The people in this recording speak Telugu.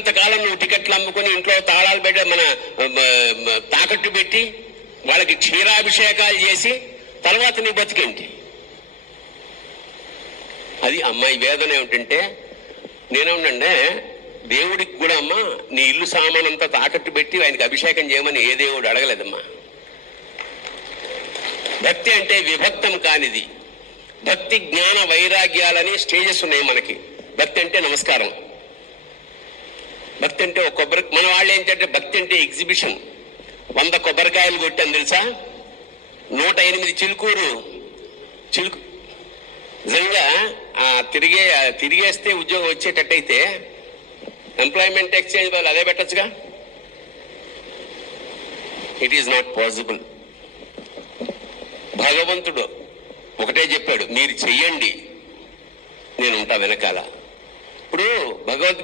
బతికినంతకాలం నువ్వు టికెట్లు అమ్ముకొని ఇంట్లో తాళాలు పెట్టి మన తాకట్టు పెట్టి వాళ్ళకి క్షీరాభిషేకాలు చేసి తర్వాత నీ బతికేంటి? అది అమ్మాయి వేదన ఏమిటంటే, నేనేమంటే దేవుడికి కూడా అమ్మా నీ ఇల్లు సామానంతా తాకట్టు పెట్టి ఆయనకి అభిషేకం చేయమని ఏ దేవుడు అడగలేదమ్మా. భక్తి అంటే విభక్తం కానిది. భక్తి జ్ఞాన వైరాగ్యాలని స్టేజెస్ ఉన్నాయి మనకి. భక్తి అంటే నమస్కారం, భక్తి అంటే ఒక కొబ్బరి. మన వాళ్ళు ఏంటంటే భక్తి అంటే ఎగ్జిబిషన్. 100 కొబ్బరికాయలు కొట్టాను తెలుసా, 108 చిలుకూరు నిజంగా తిరిగేస్తే ఉద్యోగం వచ్చేటట్టయితే ఎంప్లాయ్మెంట్ ఎక్స్చేంజ్ వాళ్ళు అదే పెట్టచ్చుగా. It is not possible. భగవంతుడు ఒకటే చెప్పాడు, మీరు చెయ్యండి, నేను ఉంటా వెనకాల. ఇప్పుడు భగవద్గీత